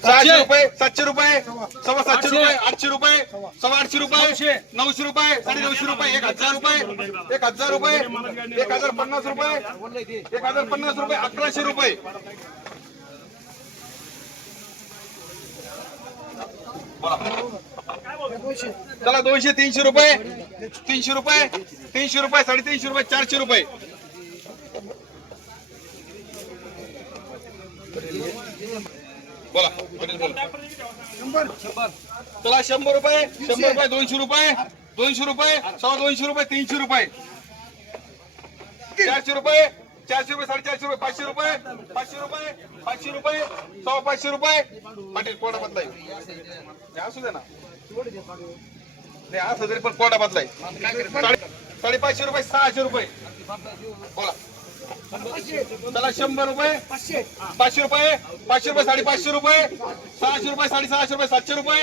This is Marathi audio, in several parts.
सहाशे रुपये सातशे रुपये सव्वा सातशे रुपये आठशे रुपये सव्वा आठशे रुपये नऊशे. रुपये साडे नऊशे रुपये एक हजार रुपये एक हजार रुपये एक हजार पन्नास रुपये एक हजार पन्नास रुपये अकराशे रुपये. चला दोनशे तीनशे रुपये तीनशे रुपये तीनशे रुपये साडेतीनशे रुपये चारशे रुपये. बोला पटेल बोला। चला, शंभर रुपये शंभर रुपये, दोनशे रुपये दोनशे रुपये सव्वा दोनशे रुपये, तीनशे रुपये। चारशे रुपये चारशे रुपये, साडेचारशे रुपये, पाचशे रुपये पाचशे रुपये पाचशे रुपये सव्वा पाचशे रुपये। पाटील कोणा बदलाय. हे असू दे ना. नाही, असं तरी पण कोणा बदलाय. साडेपाचशे रुपये, सहाशे रुपये. बोला. चला शंभर रुपये. पाचशे रुपये पाचशे रुपये साडेपाचशे रुपये. सहाशे रुपये साडेसहाशे रुपये सातशे रुपये.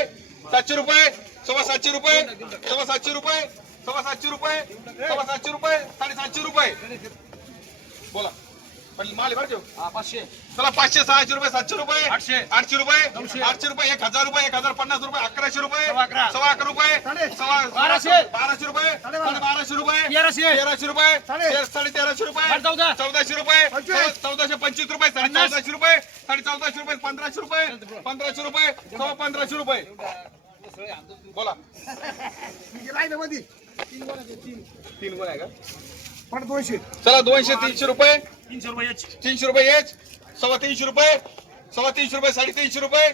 सातशे रुपये सव्वा सातशे रुपये सव्वा सातशे रुपये सव्वा सातशे रुपये सव्वा सातशे रुपये साडेसातशे रुपये. बोला. पण माल बरं का? पाचशे. चला पाचशे सहाशे रुपये सातशे रुपये. आठशे. आठशे रुपये. आठशे रुपये एक हजार रुपये एक हजार पन्नास रुपये अकराशे रुपये. सव्वा अकरा. रुपये. सव्वा बाराशे. बाराशे रुपये. साडे बाराशे रुपये. तेराशे. तेराशे रुपये. साडे. तेराशे रुपये. चौदा. चौदाशे रुपये. चौ- चौदाशे पंचवीस रुपये. साडे. चौदाशे रुपये. साडे चौदाशे रुपये. पंधराशे रुपये. पंधराशे रुपये. सव्वा पंधराशे रुपये. बोला. तीन गोळ्या आहे का? चला दोनशे तीनशे रुपये. तीनशे रुपये तीनशे रुपये एच सव्वा तीनशे रुपये. सव्वा तीनशे रुपये साडेतीनशे रुपये.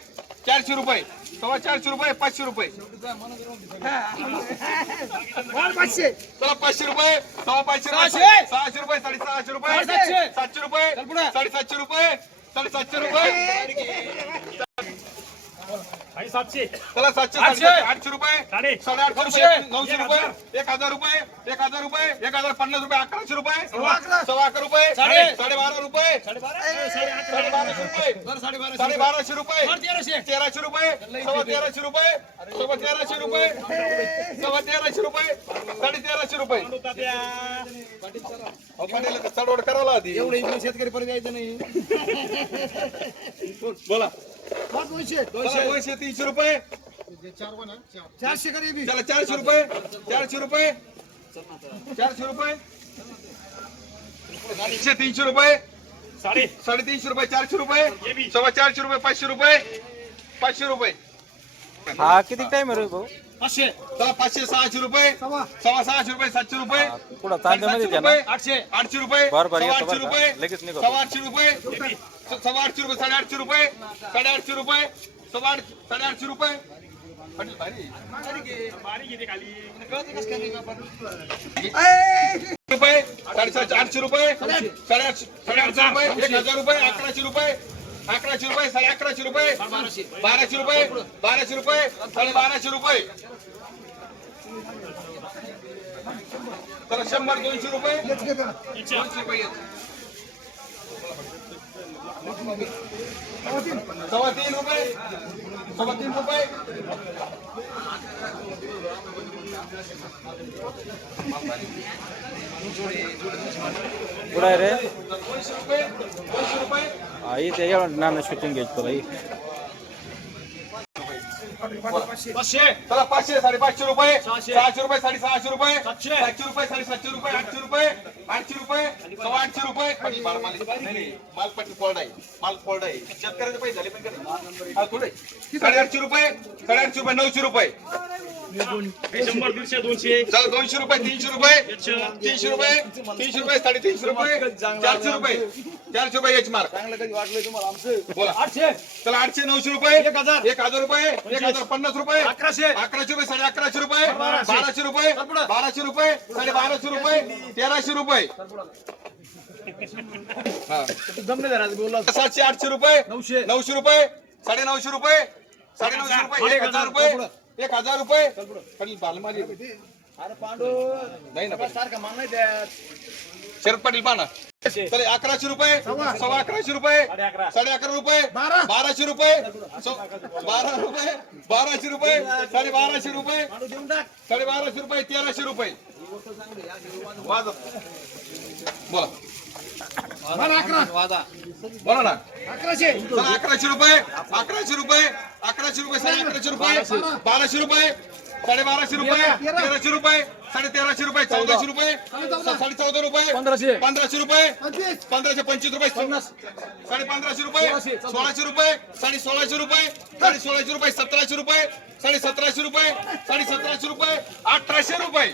चारशे रुपये. सव्वा चारशे रुपये पाचशे रुपये. चला पाचशे रुपये. सव्वा पाचशे रुपये सहाशे. रुपये साडेसहाशे रुपये. सातशे रुपये. साडेसातशे रुपये. साडेसातशे रुपये. आणि सातशे चला सातशे आठशे. आठशे रुपये साडे साडेआठशे नऊशे. रुपये नऊशे एक रुपये हजार. एक हजार रुपये एक हजार रुपये एक हजार पन्नास रुपये अकराशे रुपये सव्वा अकरा. सव्वा अकरा रुपये साडे. साडेबारा रुपये साडेबारा साडेबाराशे रुपये साडेबाराशे रुपये. तेराशे. तेराशे रुपये. सव्वा तेराशे रुपये. सव्वा तेराशे रुपये. सव्वा तेराशे रुपये. साडे तेराशे रुपये. चढवड करावं आधी. एवढं शेतकरी पर्यंत यायचं नाही. बोला. दोनशे. दोनशे. तीनशे रुपये. चारशे करी बी चला चारशे रुपये. चारशे रुपये. चारशे रुपये. तीनशे रुपये. साडे साडेतीनशे रुपये चारशे रुपये सव्वा चारशे रुपये पाचशे रुपये पाचशे रुपये. हा किती टाइम आहे रे भाऊ? पाचशे. चला पाचशे सहाशे रुपये सव्वा. सहाशे रुपये सातशे रुपये. पुढं द्या ना. रुपये आठशे. आठशे रुपये बरं, बरं, सव्वा येतो आठशे बरं? रुपये लगेच निघतो. सव्वा आठशे रुपये सव्वा आठशे रुपये साडेआठशे रुपये साडेआठशे रुपये सव्वा आठ साडेआठशे रुपये. पाटील, भारी. रुपये साडेसातशे आठशे रुपये साडेआठशे साडेआठशे रुपये एक हजार रुपये अकराशे रुपये अकराशे रुपये साडे अकराशे रुपये बाराशे रुपये बाराशे रुपये साडे बाराशे रुपये. तर शंभर दोनशे रुपये दोनशे रुपये. सव्वा तीन रुपये सव्वा तीन रुपये. रुपये रुपये. हा इथे एवढं नाना शूटिंग घ्यायचं तुला ही. पाचशे. चला पाचशे साडेपाचशे रुपये. सहाशे. सहाशे रुपये साडेसहाशे रुपये. सातशे. सातशे रुपये साडेसातशे रुपये आठशे रुपये आठशे रुपये सव्वा आठशे रुपये. माल नाही, नाही, माल पट्टी कोरडा आहे. माल कोरडा आहे. शेतकऱ्याचे पैसे झाले पण कधी? थोडे. साडेआठशे रुपये साडेआठशे रुपये नऊशे रुपये. शंभर दीडशे दोनशे. चला दोनशे रुपये तीनशे रुपये. तीनशे. रुपये तीनशे रुपये साडेतीनशे रुपये. चारशे रुपये. चारशे रुपये एच मार्क. बोला. आठशे. चला आठशे नऊशे रुपये. एक हजार. एक हजार रुपये. एक हजार पन्नास रुपये. अकराशे. अकराशे रुपये साडे अकराशे रुपये. बाराशे. रुपये. बाराशे रुपये. साडे बाराशे रुपये. तेराशे रुपये. हा. जमले जरा बोलला सातशे आठशे रुपये. नऊशे. नऊशे रुपये. साडे नऊशे रुपये. साडे नऊशे रुपये. एक हजार रुपये. एक हजार रुपये. पाटील अरे पांडू नाही ना पाटील. सारखा मान नाही द्या शरद पाटील पाना चले अकराशे रुपये. सव्वा अकराशे रुपये. साडे अकरा रुपये. बाराशे रुपये. बारा रुपये. बाराशे रुपये. साडे बाराशे रुपये. पांडू देऊन टाक साडे बाराशे रुपये तेराशे रुपये. वाजव. बोला. अकरा. वादा बोला ना. अकराशे. रुपये अकराशे रुपये अकराशे रुपये साडे अकराशे रुपये बाराशे रुपये साडेबाराशे रुपये तेराशे रुपये साडे तेराशे रुपये चौदाशे रुपये साडे चौदा. रुपये पंधराशे. पंधराशे रुपये पंधराशे पंचवीस रुपये साडे पंधराशे रुपये सोळाशे रुपये साडे सोळाशे रुपये साडे सोळाशे रुपये सतराशे रुपये साडे सतराशे रुपये साडे सतराशे रुपये अठराशे रुपये.